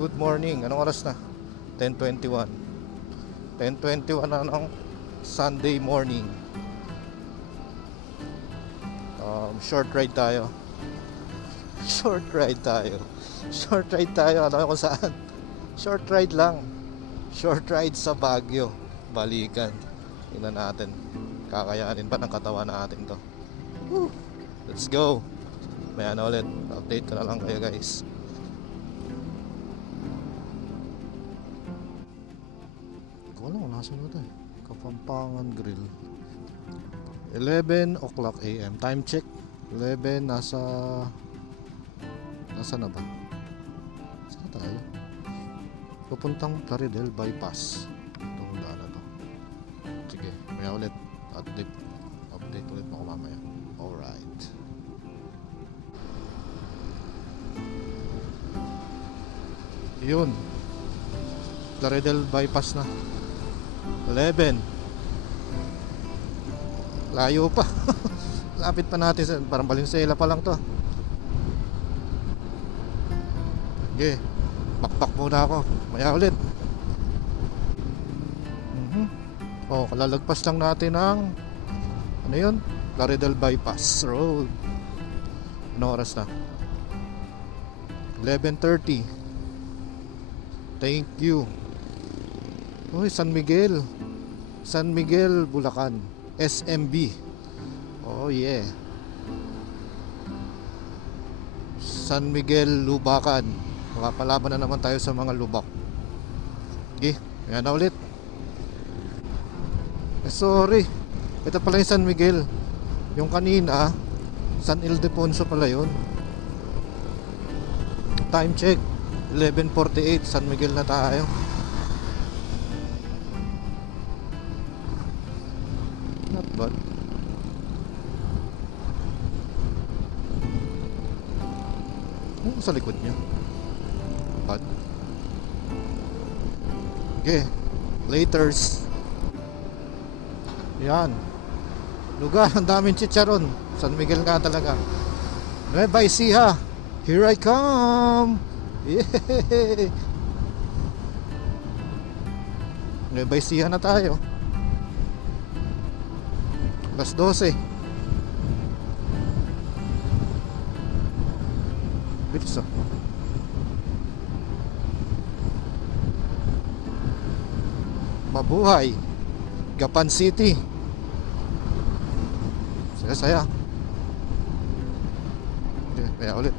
Good morning. Anong oras na? 10:21. 10:21 na ng Sunday morning. Short ride tayo. Short ride tayo. Short ride tayo. Alam mo kung saan? Short ride lang. Short ride sa Baguio. Balikan. Tingnan natin. Kakayanin ba ng katawan natin to? Woo! Let's go. May ano ulit. Update ko na lang kayo guys. Wala ko nasa na ito eh. Kapampangan Grill. 11 o'clock AM. Time check. 11 nasa na ba? Saan tayo? Papuntang Plaridel bypass. Itong daan na to. Sige, maya ulit. Update ulit mo ako mamaya. Alright. Yun. Plaridel bypass na. 11. Layo pa. Lapit pa natin sa parang Valenzuela pa lang to. Okay. Bakbak muna ako. Maya ulit. Oh, kalalagpas lang natin ang ano yun? Plaridel Bypass Road. Ano oras na? 11:30. Thank you. Uy, San Miguel. San Miguel, Bulacan. SMB. Oh yeah. San Miguel, Lubacan. Makapalaban na naman tayo sa mga lubak. Okay, yan na ulit. Sorry. Ito pala yung San Miguel. Yung kanina San Ildefonso pala yun. Time check 11:48. San Miguel na tayo. Not bad. Ano sa likod niya? Bad. Okay. Laters. Yan. Lugar, ang daming chicharon. San Miguel nga talaga. Nueva Ecija. Here I come. Yay. Nueva Ecija na tayo. Alas 12. Bilis ah. Mabuhay. Gapan City. Saya. Okay, kaya ulit.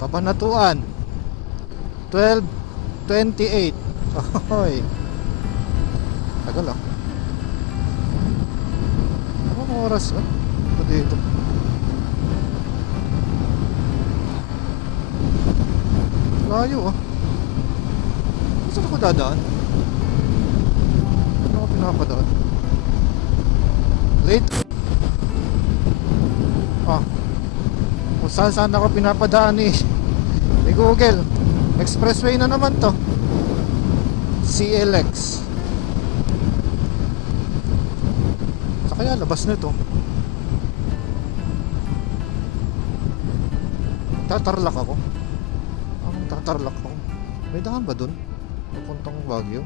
Kabanatuan 12:28. Hoy. Tagal ah. Anong oras ah? Ito dito. Layo ah. Saan ako dadaan? Ano ako pinapadaan? Late. Kung saan ako pinapadaan ni Google. Expressway na naman to. CLX. Sa kaya labas nito. Tatarlak ako. Anong tatarlak ako? May daan ba dun? Papuntang Baguio.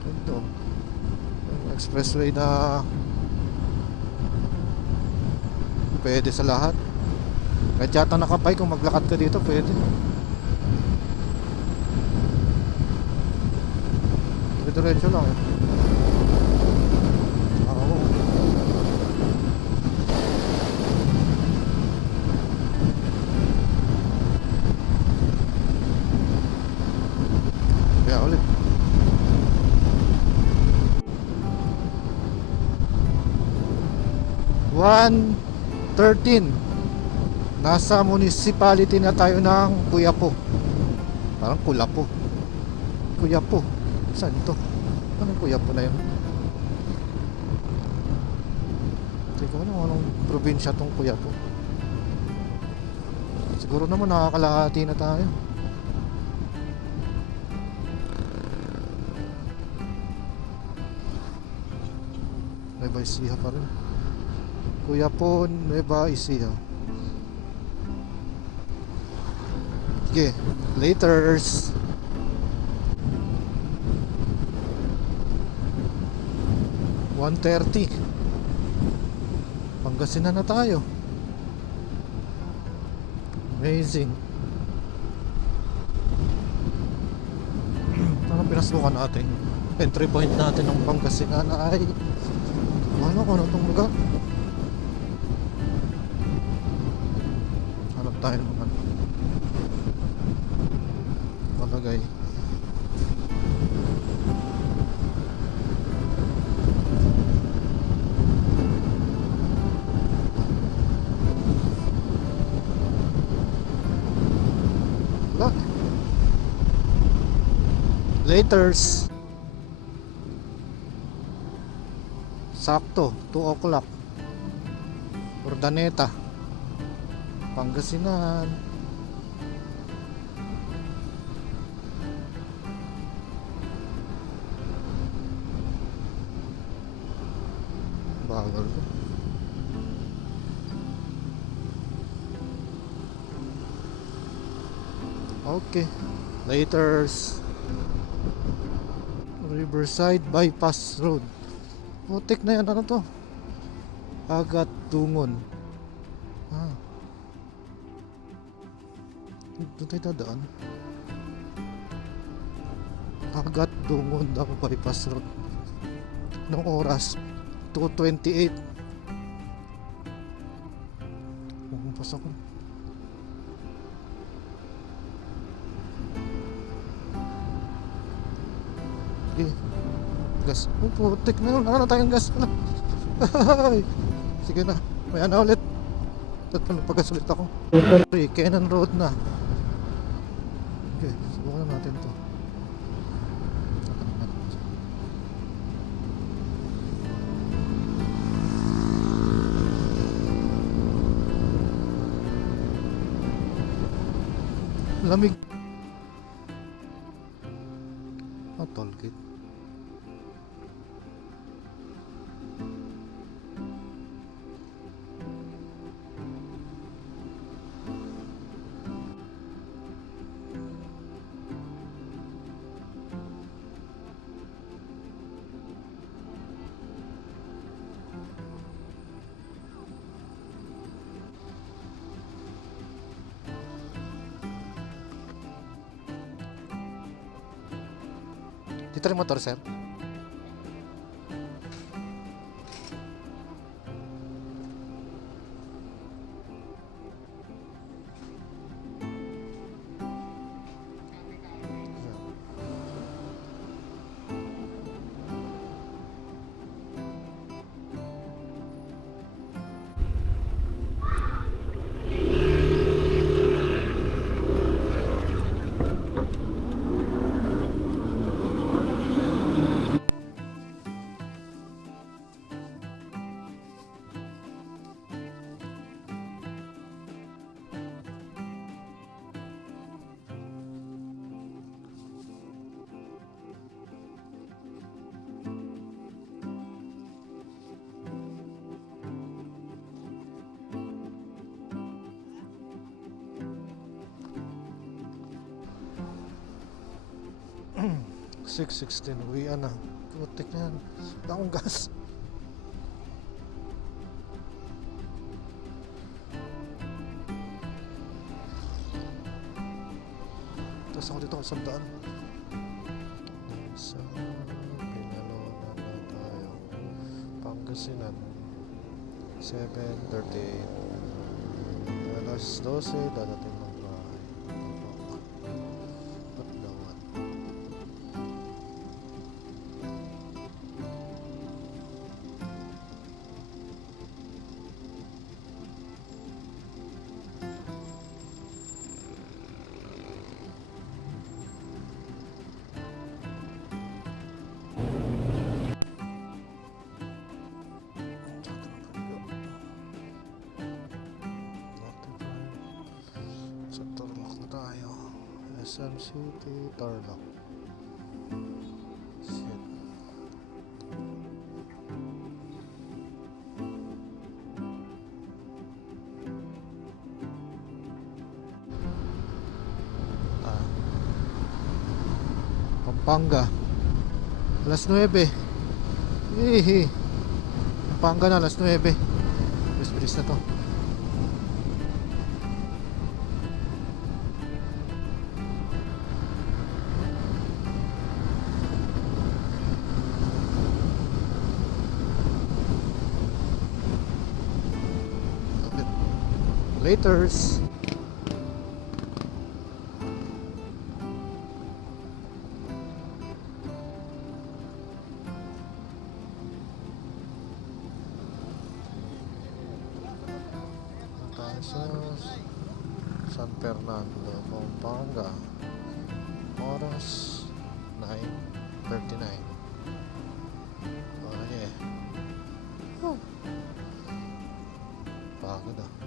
Ito yung expressway na pwede sa lahat. Kahit yata nakapay, kung maglakad ka dito pwede. Diretso lang eh. Kaya ulit. One 13. Nasa municipality na tayo ng Quiapo. Parang Kulapo. Quiapo. Saan ito? Anong Quiapo na yun? Hindi ko alam anong probinsya tong Quiapo. Siguro naman nakakalahati na tayo. Nueva Ecija pa rin. Kuya po, Nueva Ecija. Okay, laters. $130. Pangasinan na tayo. Amazing. Ano pinasukan natin? Entry point natin ng Pangasinan ay ano kung ano itong lugar? Hanap tayo naman malagay. Laters. Sakto 2 o'clock. Urdaneta, Pangasinan. Bagal ko. Okay, laters. Riverside Bypass Road. Putik na yan, ano to? Agat Dungon. Ah, doon tayo dadaan. Agat Dungon daw Bypass Road. Nung oras 2:28. Pumpas ako. Okay. Gas. Oh, putik na yun. Wala na tayong gas pala. Ay. Sige na. Maya na ulit. At pagkasulit ako. Okay, Kenan Road na. Okay, subukan na natin to. Lamig. Oh, toll gate. Dito rin motor, sir. Mm. 6:16, uwian na. Putik na yan. Wala akong gas. Tapos ako dito sa daan. Sa Pinalonan na tayo. Pangasinan 7:38. Alas 12 dadating ng bahay. Patlawan. Quezon City, Tarlac. Shit. Ah. Pampanga. Alas 9. Hihi. Pampanga na, alas 9. Bilis-bilis na to. Laters. Kansas, San Fernando, Pampanga. Oras 9:39. Oh, yeah. Oh. Pagod ah.